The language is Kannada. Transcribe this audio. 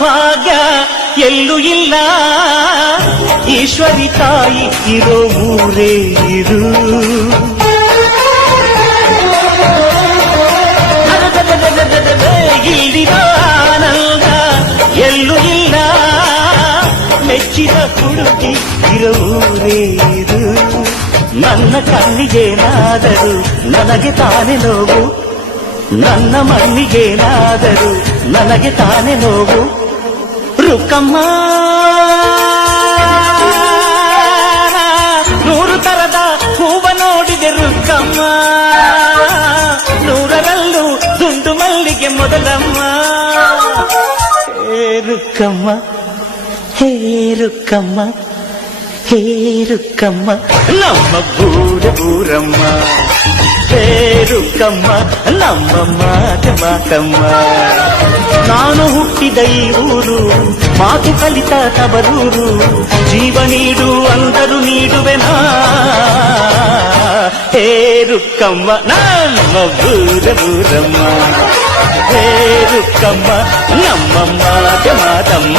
ಭಾಗ್ಯ ಎಲ್ಲೂ ಇಲ್ಲ. ಈಶ್ವರಿ ತಾಯಿ ಇರೋ ಊರೇ ಇದು. ಇಲ್ಲಿರೋ ಆನಂದ ಎಲ್ಲೂ ಇಲ್ಲ. ಮೆಚ್ಚಿದ ಹುಡುಗಿ ಇರೋ ಊರೇ ಇದು. ನನ್ನ ಕಣ್ಣಿಗೇನಾದರೂ ನನಗೆ ತಾನೇ ನೋವು, ನನ್ನ ಮಣ್ಣಿಗೇನಾದರೂ ನನಗೆ ತಾನೇ ನೋವು. ರುಕ್ಕಮ್ಮ ನೂರು ತರದ ಹೂವ ನೋಡಿದೆ ರುಕ್ಕಮ್ಮ, ನೂರರಲ್ಲೂ ದುಂಡು ಮಲ್ಲಿಗೆ ಮೊದಲಮ್ಮ. ಹೇ ರುಕ್ಕಮ್ಮ, ಹೇ ರುಕ್ಕಮ್ಮ, ಹೇ ರುಕ್ಕಮ್ಮ, ನಮ್ಮ ಊರಮ್ಮ. ಹೇ ರುಕ್ಕಮ್ಮ, ನಮ್ಮ ಮಾತಮ್ಮ. ನಾನು ಹುಟ್ಟಿದ ಈ ಊರು, ಮಾತು ಕಲಿತ ತವರೂರು. ಜೀವ ನೀಡು ಅಂದರು ನೀಡುವೆನಾ. ಹೇ ರುಕ್ಕಮ್ಮ, ನಮ್ಮ ಊರಮ್ಮ. ಹೇ ರುಕ್ಕಮ್ಮ, ನಮ್ಮ ಮಾತಮ್ಮ.